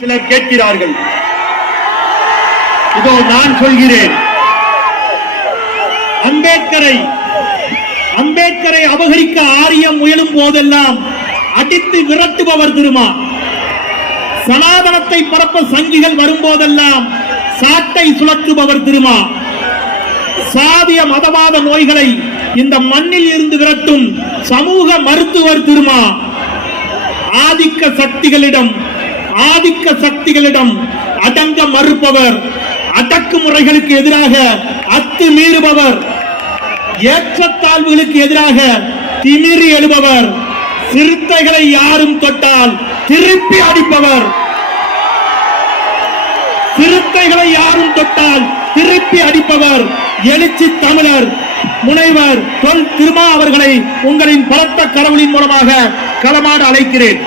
சிலர் கேட்கிறார்கள். இதோ நான் சொல்கிறேன், அம்பேத்கரை அபகரிக்க ஆரியம் முயலும் போதெல்லாம் அடித்து விரட்டுபவர் திருமா. சனாதனத்தை பரப்ப சங்கிகள் வரும்போதெல்லாம் சாட்டை சுழற்றுபவர் திருமா. சாதிய மதவாத நோய்களை இந்த மண்ணில் இருந்து விரட்டும் சமூக மருத்துவர் திருமா. ஆதிக்க சக்திகளிடம் அடங்க மறுப்பவர், அடக்குமுறைகளுக்கு எதிராக அத்துமீறுபவர், ஏற்றத்தாழ்வுகளுக்கு எதிராக திமிரி எழுபவர், சிறுத்தைகளை யாரும் தொட்டால் திருப்பி அடிப்பவர், எழுச்சி தமிழர் முனைவர் தொல் திருமா அவர்களை உங்களின் பலத்த கடவுளின் மூலமாக களமாட அழைக்கிறேன்.